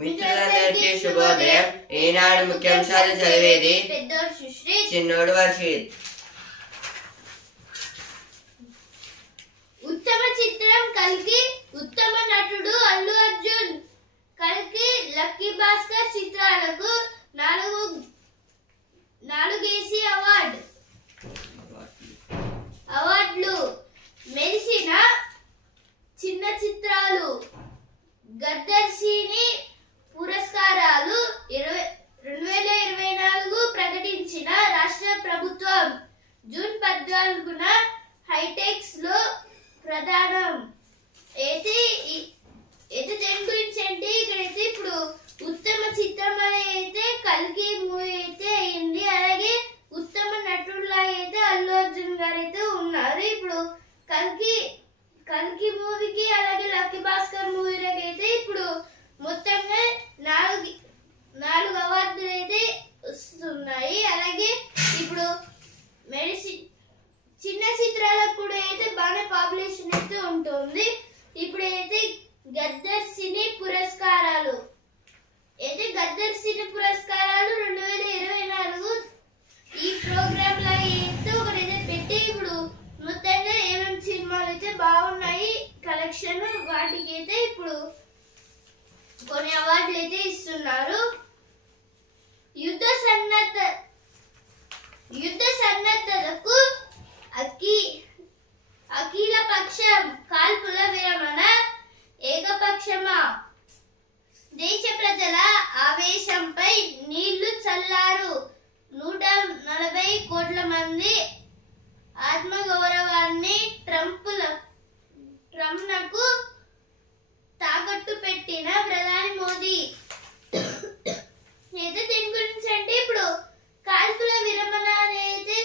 మిత్రులందరికీ శుభోదయం. ఈనాడు ముఖ్యాంశాలు చదివేది చిన్నోడు వర్షిత్. ఉత్తమ చిత్రం కల్కి, ఉత్తమ నటుడు అల్లు అర్జున్. కల్కి, లక్కీ భాస్కర్ చిత్రాలకు 4 అవార్డులు. మెరిసిన చిన్న చిత్రాలు. గద్దర్సిని పురస్కారాలు 2024 ప్రకటించిన రాష్ట్ర ప్రభుత్వం. జూన్ 14న హైటెక్స్ లో ప్రధానం. అయితే దేని గురించి అంటే ఇక్కడైతే ఇప్పుడు ఉత్తమ చిత్రం అయితే కల్కి మూవీ అయితే అయింది. అలాగే ఉత్తమ నటుడులా అయితే అల్లు అర్జున్ గారు అయితే ఉన్నారు. ఇప్పుడు కల్కి మూవీకి అలాగే లక్కీ భాస్కర్ మూవీలకి అయితే ఇప్పుడు మొత్తంగా 4 అవార్డులు అయితే వస్తున్నాయి. అలాగే ఇప్పుడు చిన్న చిత్రాలకు కూడా అయితే బాగా పాపులేషన్ అయితే ఉంటుంది. ఇప్పుడు అయితే గద్దర్సిని పురస్కారాలు 2024 ఈ ప్రోగ్రామ్ లా అయితే ఒకటైతే పెట్టి ఇప్పుడు మొత్తంగా ఏమేమి సినిమాలు అయితే బాగున్నాయి కలెక్షన్ వాటికి అయితే ఇప్పుడు కొన్ని అవార్డులు అయితే ఇస్తున్నారు. యుద్ధ సన్నద్ధతకు అఖిల పక్షం కాల్పుల విరమణ ఏకపక్షమా? దేశ ప్రజల ఆవేశంపై నీళ్లు చల్లారు. 140 కోట్ల మంది ఆత్మగౌరవాన్ని ట్రంప్నకు తాకట్టు పెట్టిన ప్రధాని మోదీ. అయితే దీని గురించి అంటే ఇప్పుడు కాల్పుల విరమణ అయితే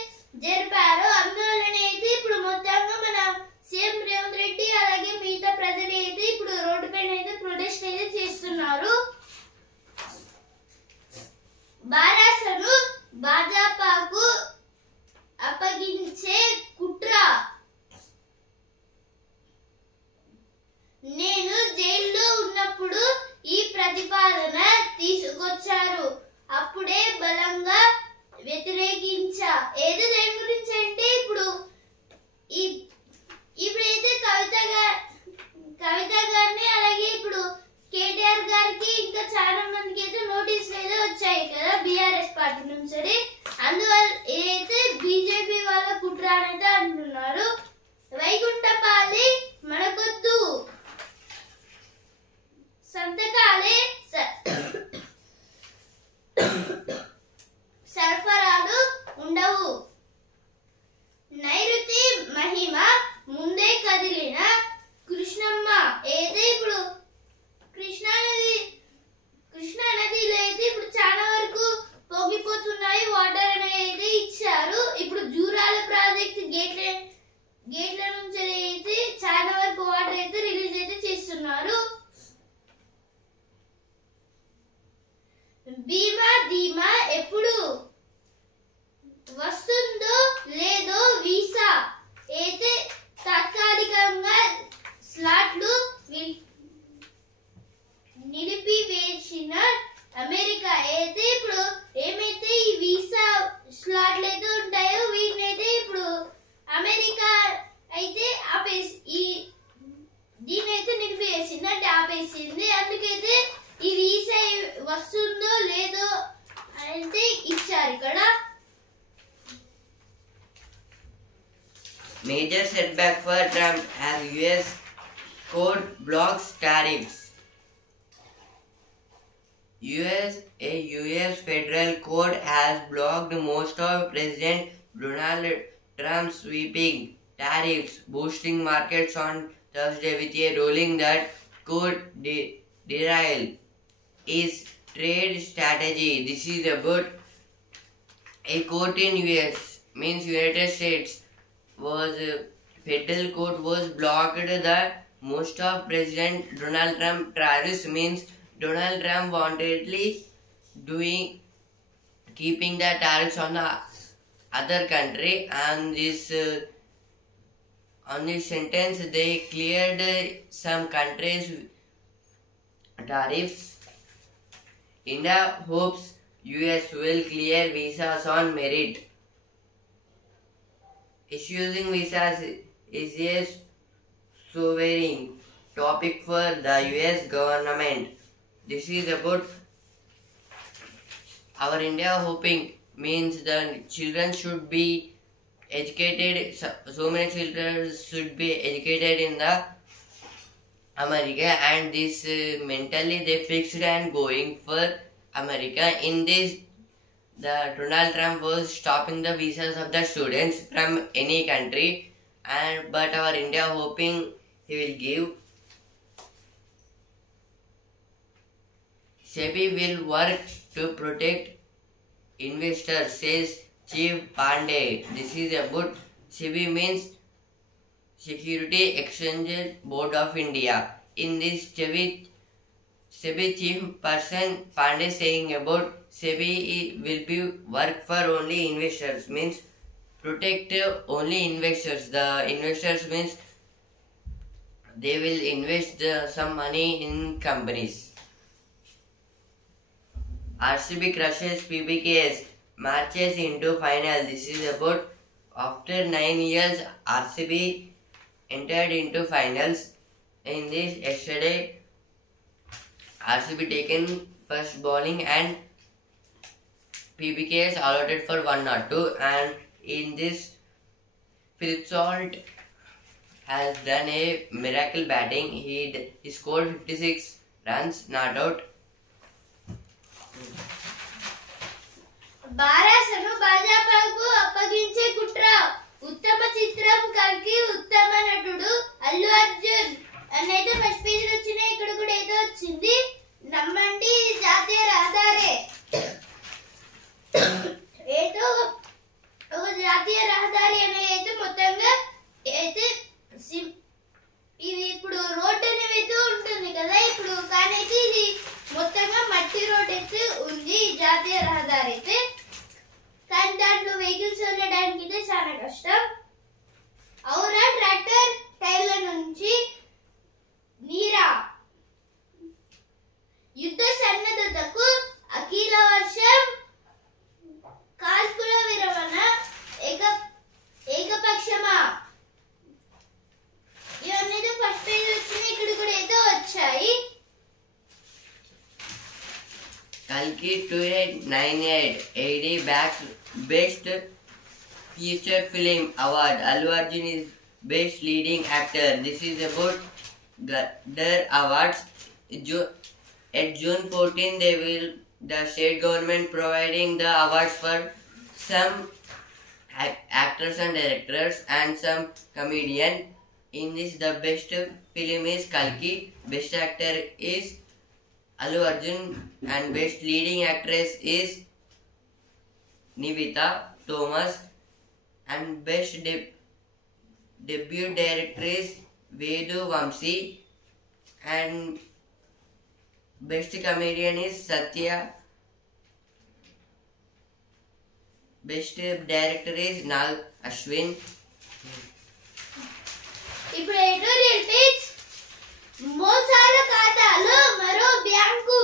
జరిపారు. అందువలన అయితే ఇప్పుడు మొత్తంగా మన సీఎం రేవంత్ రెడ్డి అలాగే మిగతా ప్రజలు అయితే ఇప్పుడు రోడ్డు పైన అయితే ప్రొటెస్ట్ అయితే చేస్తున్నారు. బారాసను భాజపాకు అప్పగించే కుట్ర. నేను జైల్లో ఉన్నప్పుడు ఈ ప్రతిపాదన తీసుకొచ్చారు. అప్పుడే బలంగా వ్యతిరేకించా. ఏదో దేని గురించి అంటే ఇప్పుడైతే కవిత గారిని అలాగే ఇప్పుడు కేటీఆర్ గారికి ఇంకా చాలా మందికి అయితే నోటీసులు అయితే వచ్చాయి కదా బీఆర్ఎస్ పార్టీ నుంచి. అందువల్ల ఇదైతే బీజేపీ వాళ్ళ కుట్ర అనేది అంటున్నారు. వైకుంఠపాలి మనకొద్దు, సంతకాలే సరఫరాలు ఉండవు. నైరుతి మహిమ ముందే కదిలిన కృష్ణమ్మ. అయితే ఇప్పుడు కృష్ణా నదిలో అయితే ఇప్పుడు చాలా వరకు పొంగిపోతున్నాయి. వాటర్ అనేది అయితే ఇచ్చారు. ఇప్పుడు జూరాల ప్రాజెక్ట్ గేట్ల నుంచి అయితే చాలా వరకు వాటర్ అయితే రిలీజ్ అయితే చేస్తున్నారు. ధీమా ఎప్పుడు వస్తుందో లేదో వీసా అయితే తాత్కాలికంగా స్లాట్లు నిలిపివేసిన అమెరికా. అయితే ఇప్పుడు ఏమైతే ఈ వీసా స్లాట్లు అయితే ఉంటాయో వీటిని అయితే ఇప్పుడు అమెరికా అయితే దీని అయితే నిలిపివేసింది, అంటే ఆపేసింది. అందుకైతే ఈ వీసా వస్తుందో లేదో అయితే ఇచ్చారు ఇక్కడ. Major setback for Trump as US court blocks tariffs. A US federal court has blocked most of President Donald Trump's sweeping tariffs, boosting markets on Thursday with a ruling that could derail his trade strategy. This is about a court in US, means United States, federal court was blocked the most of President Donald Trump tariffs, means Donald Trump wantedly keeping the tariffs on the other country, and on this sentence they cleared some countries tariffs India hopes US will clear visas on merit. Issuing visas is a sovereign topic for the US government. This is about our India hoping means the children should be educated. So many children should be educated in the America, and this mentally they fixed and going for America. In this, the Donald Trump was stopping the visas of the students from any country, and but our India hoping he will give. SEBI will work to protect investors, says Chief Pandey. This is about SEBI means Security Exchange Board of India. In this, SEBI chief person Pandey saying about SEBI will be work for only investors, means protect only investors. The investors means they will invest some money in companies. RCB crushes PBKS, marches into final. This is about after 9 years RCB entered into finals. In this, yesterday RCB taken first bowling and PBKS allotted for 1 not 2, and in this Philip Salt has done a miracle batting. He scored 56 runs, not out. భారసను భాజపాకు అప్పగించే కుట్ర. ఉత్తమ చిత్రం కల్కి, ఉత్తమ నటుడు అల్లు అర్జున్ అనేది first page వచ్చిన ఇక్కడ కూడా ఏదో వచ్చింది. నమ్మండి జాతీయ రహదారే ఏదో ఒక జాతీయ రహదారి అనే అయితే మొత్తంగా అయితే ఇది ఇప్పుడు రోడ్ అనేది అయితే ఉంటుంది కదా ఇప్పుడు, కానీ అయితే ఇది మొత్తంగా మట్టి రోడ్ అయితే ఉంది జాతీయ రహదారి అయితే, కానీ దాంట్లో వెహికల్స్ వెళ్ళడానికి అయితే చాలా కష్టం. ఔరా ట్రాక్టర్ టైర్ల నుంచి నీరా. యుద్ధ సన్నద్ధతకు అఖిల వర్షం. కాల్పుల విరమణ ఏకపక్షమా. ఇవన్నీ ఫస్ట్ పేజ్ వచ్చినాయి, ఇక్కడ కూడా ఏదో వచ్చాయి. Kalki 2898 AD backs Best Feature Film Award. Allu Arjun is Best Leading Actor. This is about Gaddar Awards. At June 14, the state government providing the awards for some actors and directors and some comedian. In this, the best film is Kalki. Best actor is Allu Arjun and best leading actress is Nivita Thomas, and best debut director is Vedu Vamsi, and best comedian is Satya. Best director is Nag Ashwin. ఇప్పుడు editorial page. మోసాల ఖాతాలో మరో bank.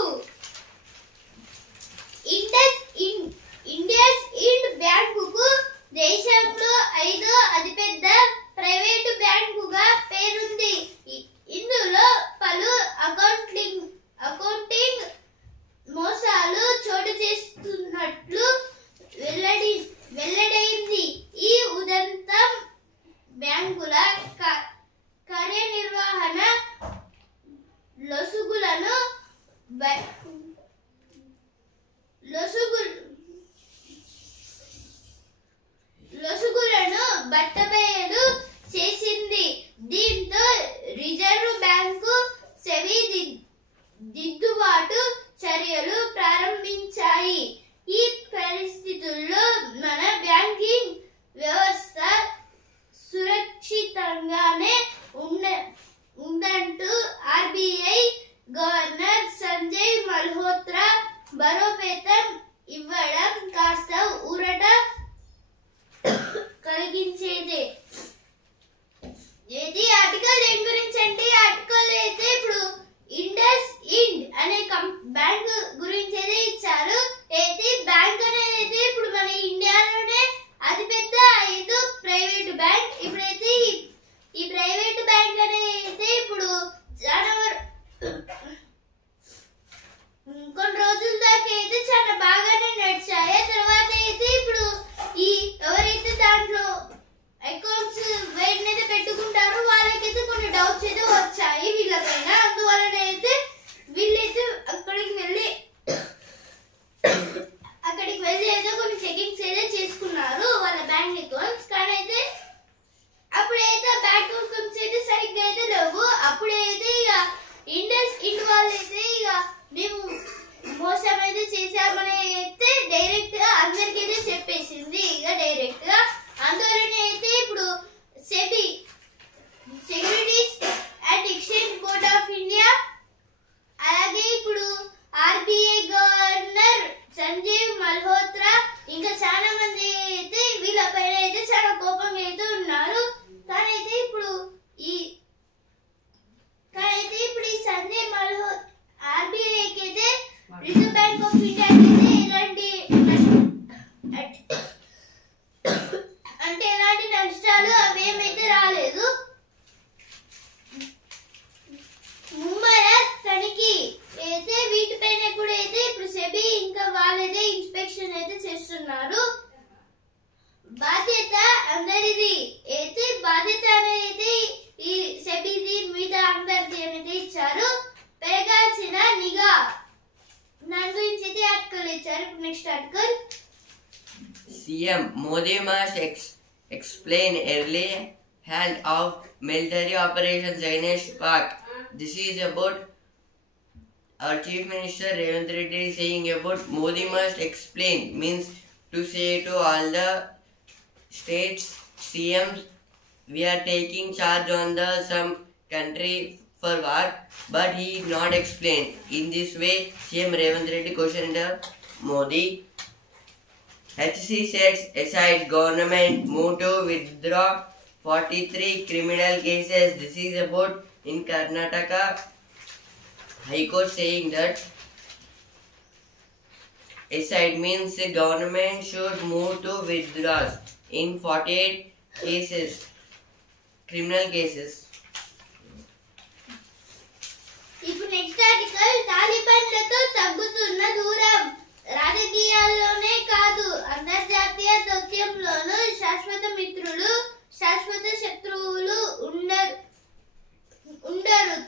Indus ఇండ్ బ్యాంకుకు దేశంలో 5వ అతిపెద్ద private బ్యాంకుగా పేరుంది. ఇందులో పలు అకౌంటింగ్ మోసాలు చోటు చేస్తున్నట్లు వెల్లడైంది. ఈ ఉదంతం బ్యాంకుల కార్యనిర్వహణ లొసుగులను బట్టబయలు చేసింది. దీంతో రిజర్వ్ బ్యాంకు సెబీ దిద్దుబాటు చర్యలు ప్రారంభించాయి. ఈ పరిస్థితుల్లో మన బ్యాంకింగ్ వ్యవస్థ సురక్షితంగానే ఉందంటూ ఆర్బీఐ గవర్నర్ సంజయ్ మల్హోత్రా బలోపేతం ఇవ్వడం కాస్త ఊరట కలిగించేదే. ఇది ఆర్టికల్ దేని గురించి అంటే, ఆర్టికల్ అయితే ఇప్పుడు ఇండస్ ఇండ్ అనే బ్యాంక్ గురించి అయితే దాకా అయితే చాలా బాగానే నడిచాయి. తర్వాత అయితే ఇప్పుడు ఈ ఎవరైతే దాంట్లో అకౌంట్స్ వేటినైతే పెట్టుకుంటారో వాళ్ళకైతే కొన్ని డౌట్స్ అయితే వచ్చాయి వీళ్ళపైన. అందువలన అయితే వీళ్ళైతే అక్కడికి వెళ్ళి అయితే కొన్ని చెకింగ్స్ అయితే చేసుకున్నారు వాళ్ళ బ్యాంక్ అకౌంట్స్. కానీ అయితే అప్పుడైతే బ్యాంక్ అకౌంట్స్ అయితే సరిగ్గా అయితే లేవు. అప్పుడైతే ఇక ఇండస్ ఇండ్ వాళ్ళు అయితే ఇక మేము మోసం అయితే చేసామని అయితే డైరెక్ట్ గా అందరికైతే చెప్పేసింది ఇక డైరెక్ట్ గా. అందువలన అయితే ఇప్పుడు SEBI securities and exchange board of India అలాగే ఇప్పుడు ఆర్బీఐ గవర్నర్ సంజీవ్ మల్హోత్రా ఇంకా చాలా మంది అయితే వీళ్ళపైన అయితే చాలా కోపంగా అయితే ఉన్నారు. కానీ అయితే ఇప్పుడు ఈ సంజయ్ మల్హోత్రా ఆర్బీఐకి అయితే రిజర్వ్ బ్యాంక్ ఆఫ్ ఇండియా అయితే ఎలాంటి నష్టాలు అవేమైతే రాలేదు. ముమ్మర తనిఖీ అయితే వీటిపైన కూడా అయితే ఇప్పుడు సెబీ ఇంకా వాళ్ళైతే ఇన్స్పెక్షన్ అయితే చేస్తున్నారు. బాధ్యత అందరిది అయితే బాధ్యత అనేది ఈ సెబీది మీద అందరిది అనేది ఇచ్చారు. పెరగాల్సిన నిఘా దాని గురించి అయితే ఆర్టికల్ ఇచ్చారు. Next article CM Modi must explain early hand of military operations against Pak. This is about our Chief Minister Revanth Reddy saying about Modi must explain, means to say to all the states CMs, we are taking charge on the some country for what, but he not explained. In this way, CM Revanth Reddy questioned Modi. HC sets aside government move to withdraw 43 criminal cases. This is about in Karnataka High Court saying that aside means the government should move to withdraws in 48 cases, criminal cases. ఇప్పుడు next article తాలిబాన్లతో తగ్గుతున్న దూరం రాజకీయాల్లోనే కాదు అంతర్జాతీయ దౌత్యంలోనూ శాశ్వత మిత్రులు శాశ్వత శత్రువులు ఉండరు.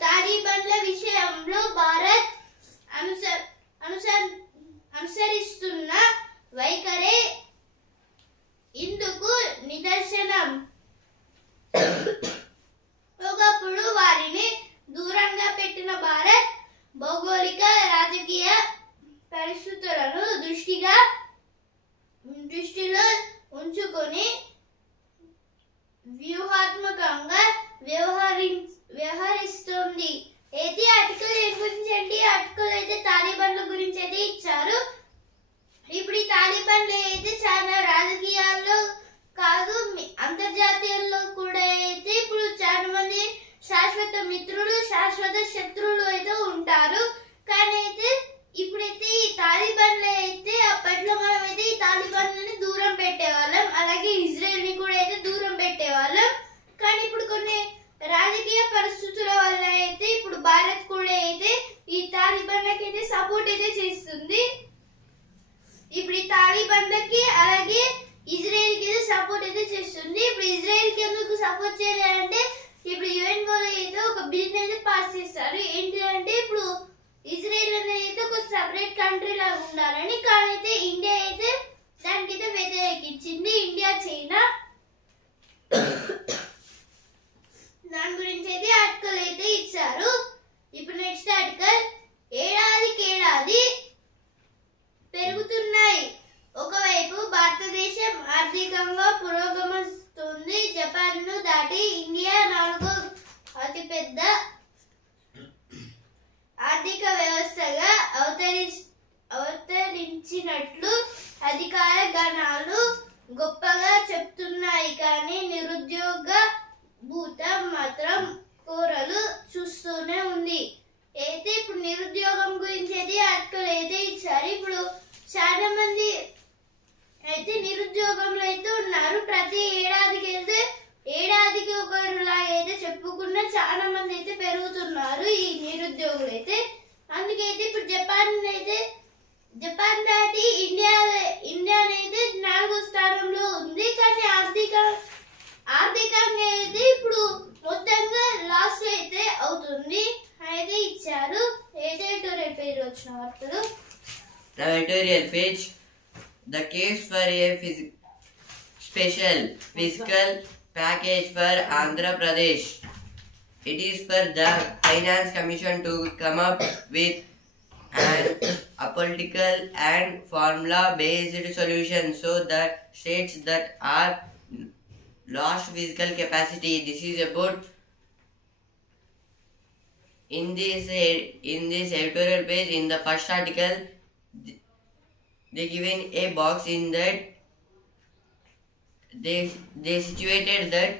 తాలిబాన్ల విషయంలో భారత్ అనుసరిస్తున్న వైఖరే ఇందుకు నిదర్శనం. ఒకప్పుడు వారిని దూరంగా పెట్టిన భారత్ భౌగోళిక రాజకీయ పరిస్థితులను దృష్టిలో ఉంచుకొని వ్యూహాత్మకంగా వ్యవహరిస్తుంది. అయితే ఆర్టికల్ ఏం గురించి అంటే ఆర్టికల్ అయితే తాలిబాన్ల గురించి అయితే ఇచ్చారు. ఇప్పుడు ఈ తాలిబాన్లు అయితే చాలా రాజకీయాల్లో కాదు అంతర్జాతీయంలో కూడా అయితే ఇప్పుడు చాలా మంది శాశ్వత మిత్రులు శాశ్వత శత్రువులు అయితే ఉంటారు. కానీ అయితే ఇప్పుడైతే ఈ తాలిబాన్లు అయితే అప్పట్లో మనం అయితే ఈ తాలిబాన్లని దూరం పెట్టేవాళ్ళం, అలాగే ఇజ్రాయెల్ ని కూడా అయితే దూరం పెట్టేవాళ్ళం. కానీ ఇప్పుడు కొన్ని రాజకీయ పరిస్థితుల వల్ల అయితే ఇప్పుడు భారత్ కూడా అయితే ఈ తాలిబాన్లకి అయితే సపోర్ట్ అయితే చేస్తుంది. ఇప్పుడు ఈ తాలిబాన్లకి అలాగే ఇజ్రాయెల్ కి అయితే సపోర్ట్ అయితే చేస్తుంది. ఇప్పుడు ఇజ్రాయెల్ కి ఎందుకు సపోర్ట్ చేయాలంటే ఇప్పుడు యుఎన్ వాళ్ళు అయితే ఒక బిల్ అయితే పాస్ చేస్తారు. ఏంటంటే ఇప్పుడు ఇజ్రాయెల్ అనేది అయితే ఒక సెపరేట్ కంట్రీ లాగా ఉండాలని. కానీ అయితే ఇండియా అయితే దానికైతే వ్యతిరేకించింది, ఇండియా చైనా. దాని గురించి అయితే ఆర్టికల్ అయితే ఇచ్చారు. ఇప్పుడు నెక్స్ట్ ఆర్టికల్ ఏడాదికేడాది పెరుగుతున్నాయి. ఒకవైపు భారతదేశం ఆర్థికంగా పురోగమిస్తుంది. జపాన్ ను దాటి ఇండియా 4వ అతిపెద్ద ఆర్థిక వ్యవస్థగా అవతరించినట్లు అధికార గణాలు గొప్పగా చెప్తున్నాయి. కానీ నిరుద్యోగ భూతం మాత్రం కోరలు చూస్తూనే ఉంది. అయితే ఇప్పుడు నిరుద్యోగం గురించి అయితే ఆర్టికల్ అయితే ఇచ్చారు. ఇప్పుడు చాలా మంది అయితే నిరుద్యోగంలో అయితే ఉన్నారు. ప్రతి ఏడాదికి ఒకరులా అయితే చెప్పుకున్న చాలా మంది అయితే పెరుగుతున్నారు ఈ నిరుద్యోగులు అయితే. అందుకైతే ఇప్పుడు జపాన్ అయితే జపాన్ దాటి ఇండియా అనేది 4వ స్థానంలో ఉంది. కానీ ఆర్థికంగా అయితే ఇప్పుడు మొత్తంగా లాస్ అయితే అవుతుంది అయితే ఇచ్చారు. ఎడిటోరియల్ పేజ్ వచ్చిన వార్తలు. Now editorial page. The case for a special fiscal package for Andhra Pradesh. It is for the Finance Commission to come up with an apolitical and formula-based solution so that states that are lost fiscal capacity. This is about in this editorial page. In the first article, they given a box in that they situated that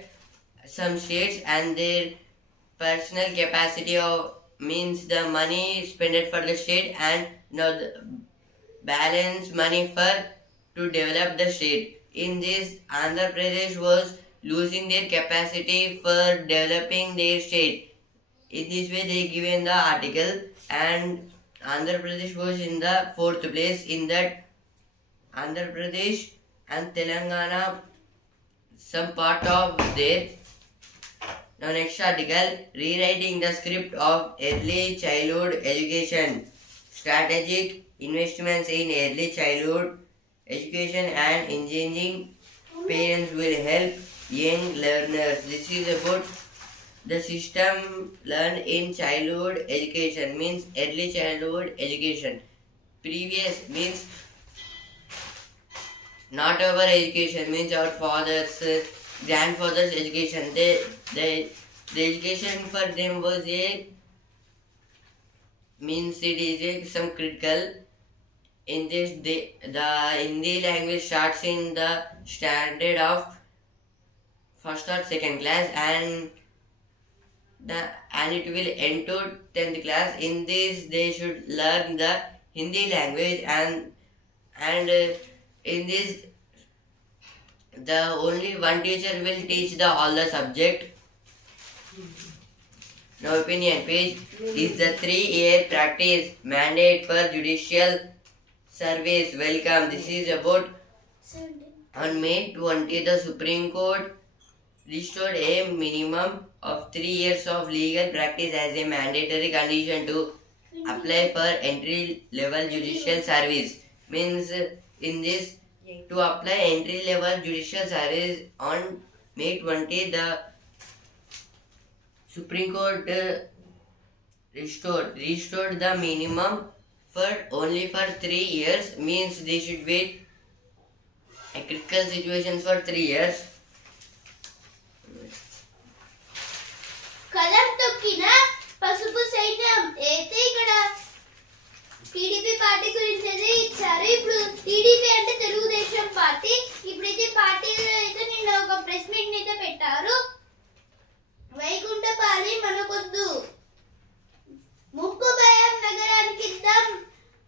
some states and their personal capacity of means the money spent for the state and now the balance money for to develop the state. In this, Andhra Pradesh was losing their capacity for developing their state. In this way they given the article, and Andhra Pradesh was in the 4th place. In that, Andhra Pradesh and Telangana some part of their. Now next article, rewriting the script of early childhood education. Strategic investments in early childhood education and engaging parents will help young learners. This is about the system learned in childhood education means early childhood education. Previous means not our education means our fathers, grandfathers' education. The education for them was a means it is a some critical. In this, the Hindi language starts in the standard of first or second class and it will end to 10th class. In this, they should learn the Hindi language and in this, the only one teacher will teach all the subject. Now opinion page is the 3-year practice mandate for judicial service. Welcome. This is about on May 20, the Supreme Court restored a minimum of 3 years of legal practice as a mandatory condition to apply for entry-level judicial service. Means in this, to apply entry-level judicial service on May 20, the Supreme Court restored the minimum for only for 3 years. Means they should wait a critical situation for 3 years. కలం తొక్కిన పసుపు సైన్యం అయితే ఇక్కడ TDP party గురించి అయితే ఇచ్చారు. ఇప్పుడు టీడీపీ అంటే తెలుగుదేశం పార్టీ. ఇప్పుడైతే పార్టీలో అయితే నిన్న ఒక ప్రెస్ మీట్ అయితే పెట్టారు. వైకుంఠపాలి మనకొద్దు, ముక్కు భయం నగరానికి ఇద్దాం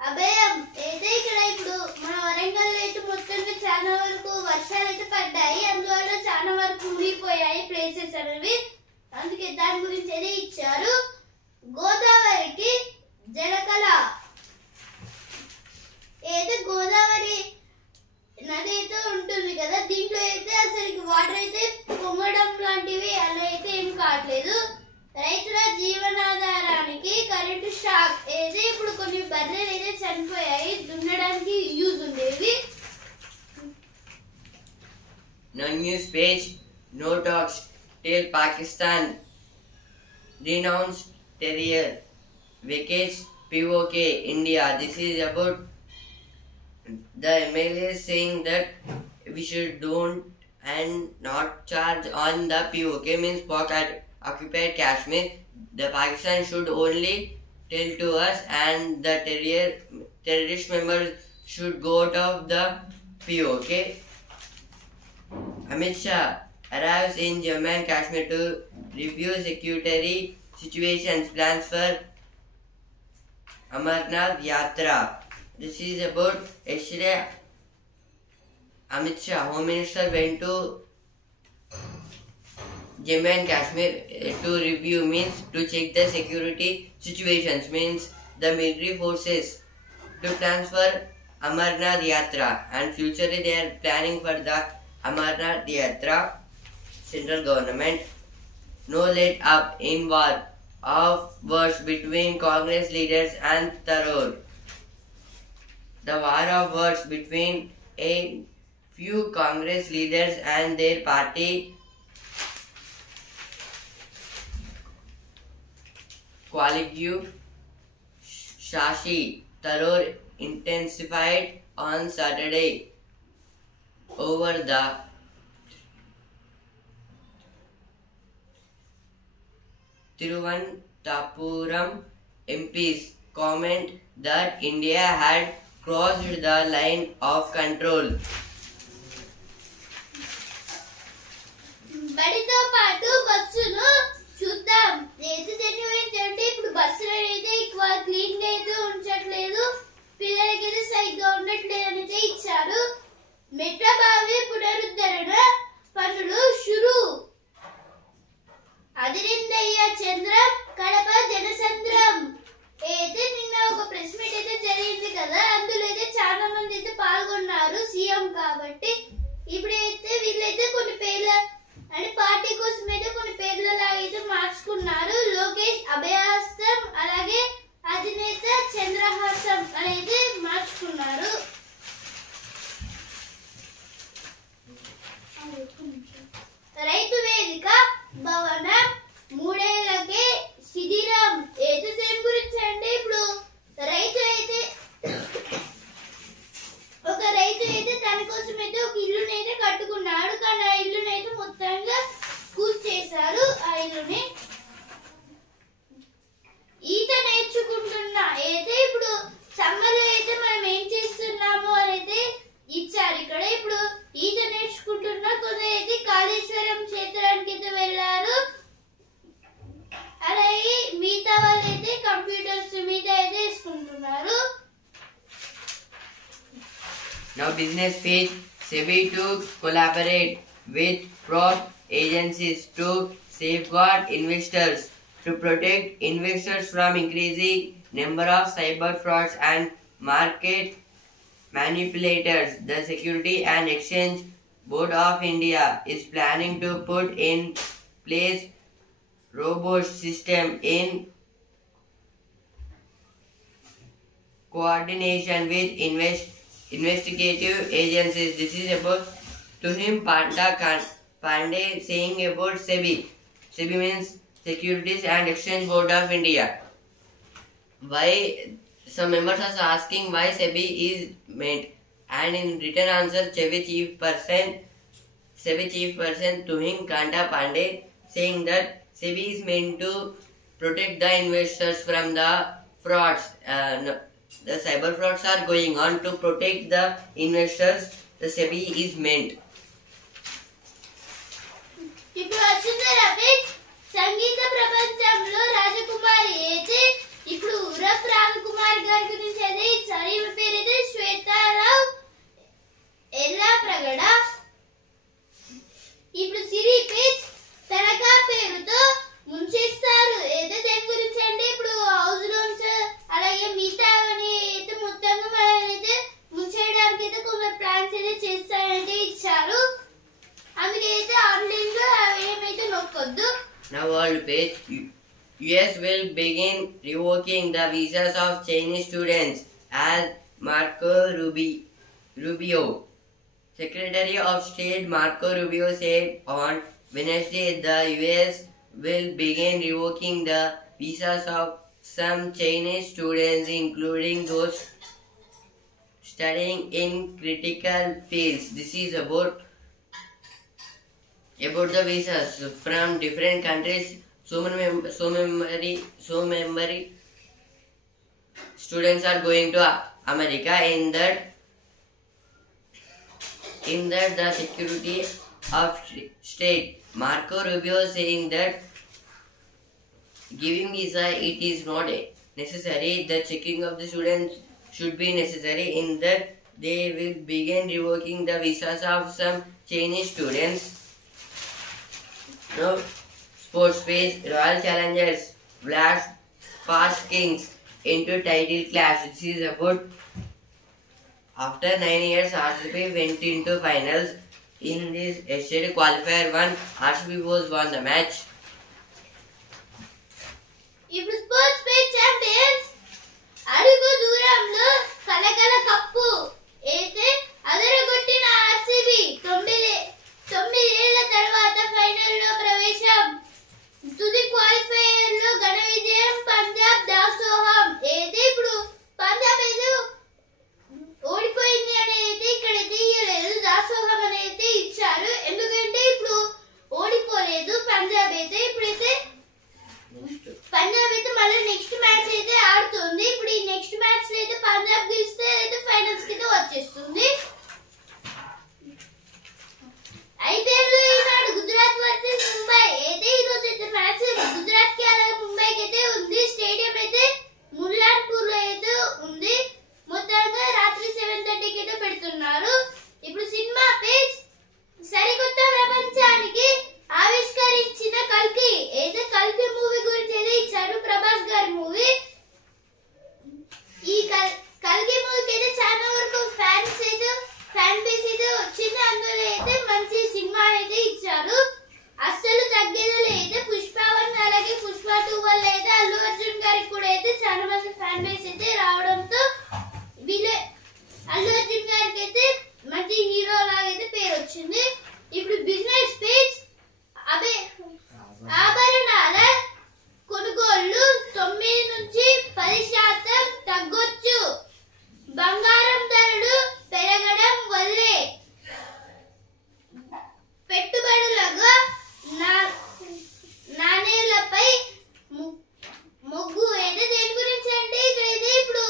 అభయం. అయితే ఇక్కడ ఇప్పుడు మన వరంగల్ అయితే మొత్తంగా చాలా వరకు వర్షాలు అయితే పడ్డాయి. అందువల్ల చాలా వరకు మునిగిపోయాయి ప్లేసెస్ అనేవి. అందుకే దాని గురించి అయితే ఇచ్చారు. గోదావరికి జలకళ అయితే గోదావరి నది అయితే ఉంటుంది కదా, దీంట్లో అయితే అసలు వాటర్ అయితే పొంగడం లాంటివి అలా అయితే ఏం కావట్లేదు. రైతుల జీవనాధారానికి కరెంటు షాక్ అయితే ఇప్పుడు కొన్ని బర్రెలు అయితే చనిపోయాయి, దున్నడానికి యూజ్ ఉండేవి. No news page, no talks till Pakistan denounced terror, vacates POK India. This is about the MLA saying that we should don't and not charge on the POK means occupied Kashmir. The Pakistan should only tell to us and the terrorist members should go out of the POK. Amit Shah arrives in Jammu and Kashmir to review security situations, plans for Amarnath Yatra. This is about yesterday. Amit Shah, Home Minister, went to Jammu and Kashmir to review means to check the security situations means the military forces to plans for Amarnath Yatra, and futurely they are planning for the Amarnath Yatra. Central government no let up in war of words between Congress leaders and Tharoor. The war of words between a few Congress leaders and their party colleague Shashi Tharoor intensified on Saturday over the Thiruvananthapuram MP's comment that India had crossed the line of control. బడితో పాటు బస్సును చూద్దాం. ఏది దేని గురించి అంటే ఇప్పుడు బస్సులు అయితే ఎక్కువ క్లీన్ గా అయితే ఉంచట్లేదు, పిల్లలకి అయితే సరిగ్గా ఉండట్లేదు అనేది ఇచ్చారు. మెట్రో బావి పునరుద్ధరణ పనులు షురు. అదిరిందయ్య చంద్రం కడప జనసంద్రం. అయితే నిన్న ఒక ప్రెస్ మీట్ అయితే జరిగింది కదా, అందులో అయితే చాలా మంది అయితే పాల్గొన్నారు సీఎం కాబట్టి. ఇప్పుడైతే వీళ్ళైతే కొన్ని పేర్ల అంటే పార్టీ కోసం అయితే కొన్ని పేర్లలా అయితే మార్చుకున్నారు. లోకేష్ అభయహస్తం అలాగే అధినేత చంద్రహాసం అనేది మార్చుకున్నారు. రైతు వేదిక భవనం 3 ఏళ్లకే శిథిలం. ఏది దేని గురించి అంటే ఇప్పుడు రైతు అయితే ఒక రైతు అయితే తన కోసం అయితే ఒక ఇల్లుని అయితే కట్టుకున్నాడు, కానీ ఆ ఇల్లుని అయితే మొత్తంగా కూల్చేశారు. ఆ ఇల్లుని ఈత నేర్చుకుంటున్నా అయితే ఇప్పుడు సమ్మర్ లో అయితే మనం ఏం చేస్తున్నాము అనేది ఇచ్చారు ఇక్కడ. ఇప్పుడు ఈత నేర్చుకుంటున్నా, కొందరు అయితే కాళేశ్వరం క్షేత్రానికి అయితే వెళ్ళారు, అలాగే మిగతా వాళ్ళు అయితే కంప్యూటర్స్ మీద అయితే వేసుకుంటున్నారు. Now business page SEBI to collaborate with fraud agencies to safeguard investors to protect investors from increasing number of cyber frauds and market manipulators. The Security and Exchange Board of India is planning to put in place robust system in coordination with investigative agencies. This is about Tuhim Pandey saying about SEBI. SEBI means Securities and Exchange Board of India. Why some members are asking why SEBI is meant, and in written answer SEBI chief person Tuhim Kanta Pandey saying that SEBI is meant to protect the investors from the frauds. The cyber frauds are going on. To protect the investors, the SEBI is meant. ఇప్పుడు వచ్చింది రమేష్. సంగీత ప్రపంచంలో రాజకుమారి అయితే ఇప్పుడు ఉరఫ్ రామ్ కుమార్ గారి గురించి అయితే ఇచ్చారు. ఈమె పేరు అయితే శ్వేతారావు ఎల్లా ప్రగడ. ఇప్పుడు సిరి పేజ్ తనఖా పేరుతో ముంచేస్తారు. ఏదో దేని గురించి అంటే ఇప్పుడు హౌస్ లోన్స్ అలాగే మిగతా అయితే మొత్తంగా మనమైతే ముంచేయడానికి అయితే కొన్ని ప్లాన్స్ అయితే చేస్తారంటే ఇచ్చారు. అందుకైతే ఆన్లైన్ లో ఏమైతే నొక్కొద్దు. Now world page US will begin revoking the visas of Chinese students as Marco Rubio. Secretary of State Marco Rubio said on Wednesday the US will begin revoking the visas of some Chinese students, including those studying in critical fields. This is about the visas from different countries. So many students are going to America. In that the Secretary of State Marco Rubio saying that giving visa it is not necessary. The checking of the students should be necessary. In that they will begin revoking the visas of some Chinese students. Now sports page Royal Challengers blast past Kings into title clash. This is about after 9 years RCB went into finals. In this yesterday qualifier 1, RCB was won the match. ఇప్పుడు sports page champions అడుగు దూరంలో కలకల cup అయితే అదరగొట్టిన RCB 9 ఏళ్ల తర్వాత ఫైనల్లో ప్రవేశం. తుది క్వాలిఫైయర్ లో ఘన విజయం పంజాబ్ దాసోహం. అయితే ఇప్పుడు పంజాబ్ అయితే ఓడిపోయింది అనేది ఇక్కడ తీయలేదు, దాసోహం అనేది ఇచ్చారు. ఎందుకంటే ఇప్పుడు ఓడిపోలేదు పంజాబ్ అయితే. ఇప్పుడైతే పంజాబ్ అయితే మళ్ళీ నెక్స్ట్ మ్యాచ్ అయితే ఆడుతుంది. ఇప్పుడు ఈ నెక్స్ట్ మ్యాచ్ లో అయితే పంజాబ్ గెలిస్తే అయితే ఫైనల్స్ కి అయితే వచ్చేస్తుంది. ఐపీఎల్ లో ఈనాడు గుజరాత్ వర్సెస్ ముంబై అయితే ఈ రోజు అయితే మ్యాచ్ గుజరాత్ కి అలాగే ముంబైకి అయితే ఉంది. స్టేడియం అయితే ముల్లాన్పూర్ లో అయితే ఉంది. మొత్తంగా రాత్రి 7:30కి అయితే పెడుతున్నారు. ఇప్పుడు సినిమా పేజ్ సరికొత్త ప్రపంచానికి ఆవిష్కరించిన కల్కి అయితే కల్కి మూవీ గురించి అయితే ఇచ్చారు. ప్రభాస్ గారి మూవీ. ఈ కల్కి మూవీకి అయితే చాలా వరకు ఫ్యాన్ బేస్ అయితే వచ్చింది. అందులో అయితే మంచి సినిమా అయితే ఇచ్చారు. అస్సలు తగ్గేది లేదు. పుష్ప 1 అలాగే పుష్ప 2 వల్ల అయితే అల్లు అర్జున్ గారికి కూడా అయితే చాలా మంది ఫ్యాన్ బేస్ అయితే రావడంతో అల్లు అర్జున్ గారికి అయితే మంచి హీరో లాగైతే పేరు వచ్చింది. ఇప్పుడు బిజినెస్ పేజ్ ఆభరణాల కొనుగోళ్లు 9 నుంచి 10% తగ్గొచ్చు. బంగారం ధరలు పెరగడం వల్లే పెట్టుబడులకు నాణేలపై మొగ్గు. అయితే దేని గురించి అంటే ఇక్కడైతే ఇప్పుడు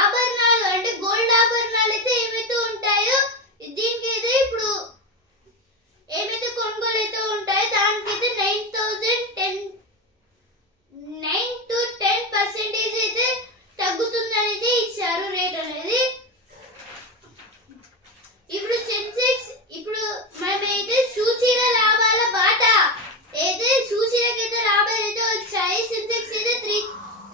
ఆభరణాలు అంటే గోల్డ్ ఆభరణాలు అయితే ఏమైతే ఉంటాయో దీనికి అయితే ఇప్పుడు ఏమైతే కొనుగోలు అయితే ఉంటాయో దానికైతే 9 to 10% అయితే తగ్గుతుందనేది ఇచ్చారు రేట్ అనేది. ఇప్పుడు సెన్సెక్స్ ఇప్పుడు మనమైతే సూచీల లాభాల బాట అయితే సూచీలకైతే లాభాలు అయితే వచ్చాయి. సెన్సెక్స్ అయితే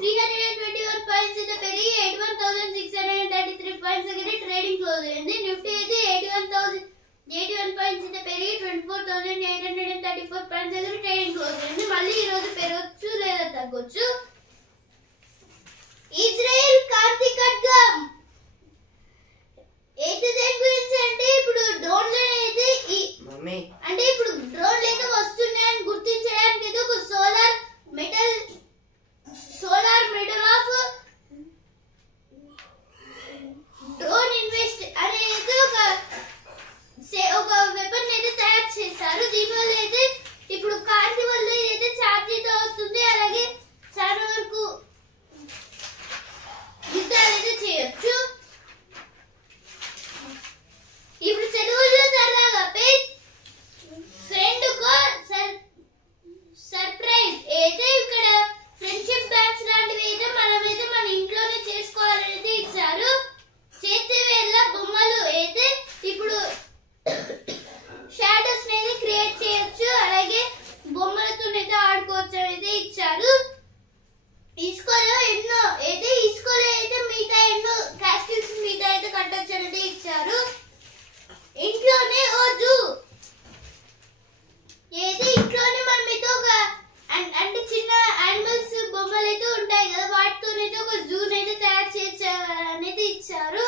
321 పాయింట్స్ అయితే పెరిగి 81,633 పాయింట్స్ అయితే ట్రేడింగ్ క్లోజ్ అయింది. నిఫ్టీ అయితే 81 పాయింట్స్ అయితే పెరిగి 24,834 పాయింట్స్ అయితే ట్రేడింగ్ క్లోజ్ అయింది. మళ్ళీ ఈ రోజు పెరగొచ్చు లేదా తగ్గొచ్చు. ఇజ్రాయెల్ కాంతి ఖడ్గం అయితే దేని గురించి అంటే ఇప్పుడు డ్రోన్లు అయితే అంటే ఇప్పుడు డ్రోన్లు అయితే వస్తున్నాయని గుర్తించడానికి అయితే ఒక solar metal of drone invest అనేది ఒక వెపన్ అయితే తయారు చేశారు. దీనివల్ల అయితే ఇప్పుడు కాంతి వల్ల అయితే ఛార్జ్ అయితే అవుతుంది. అలాగే చాలా వరకు యుద్ధాలు అయితే చేయొచ్చు. ఇప్పుడు సెలవుల్లో సరదాగా పేజ్ ఫ్రెండ్ కో సర్ప్రైజ్ అయితే ఇక్కడ ఫ్రెండ్షిప్ బ్యాండ్స్ లాంటివి అయితే మనమైతే మన ఇంట్లోనే చేసుకోవాలనేది ఇచ్చారు. చేతి వేళ్ళ బొమ్మలు అయితే ఇప్పుడు షాడోస్ అనేది క్రియేట్ చేయొచ్చు. అలాగే బొమ్మలతో అయితే ఆడుకోవచ్చు అయితే ఇచ్చారు. ఇస్కోలో అయితే మిగతా ఎన్నో క్యాస్టిల్స్ మిగతా అయితే కట్టొచ్చు అనేది ఇచ్చారు. ఇంట్లోనే ఓ జూ అయితే ఇంట్లోనే మనం అయితే ఒక అంటే చిన్న యానిమల్స్ బొమ్మలు అయితే ఉంటాయి కదా వాటితోనైతే ఒక జూ అయితే తయారు చేయొచ్చు అనేది ఇచ్చారు.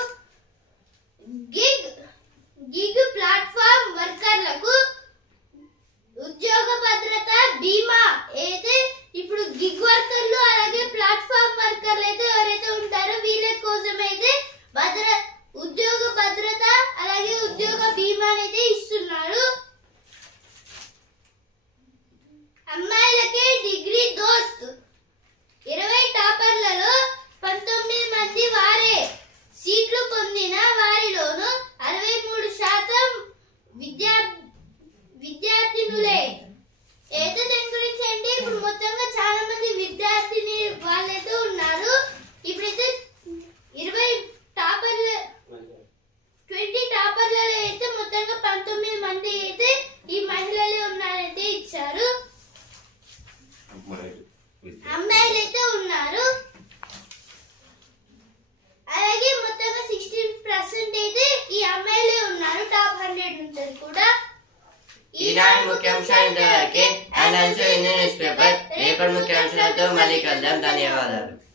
గిగ్ ప్లాట్ఫామ్ వర్కర్లకు ఉద్యోగ భద్రత బీమా అయితే ఇప్పుడు గిగ్ వర్కర్లు అలాగే ప్లాట్ఫామ్ వర్కర్లు అయితే ఎవరైతే ఉంటారో వీళ్ళ కోసం అయితే ఉద్యోగ భద్రత అలాగే ఉద్యోగ బీమా అయితే ఇస్తున్నారు. అమ్మాయిలకే డిగ్రీ దోస్త్ 20 టాపర్లలో 19 మంది వారే. సీట్లు పొందిన వారిలోనూ 63% విద్యార్థినులే. అయితే దాని గురించి అంటే ఇప్పుడు మొత్తంగా చాలా మంది విద్యార్థిని వాళ్ళైతే ఉన్నారు. ఇప్పుడైతే 20 ఈనాడు ముఖ్యాంశాలు ఇంతవరకే. And also in news paper. రేపటి ముఖ్యాంశాలతో మళ్ళీ కలుద్దాం. ధన్యవాదాలు.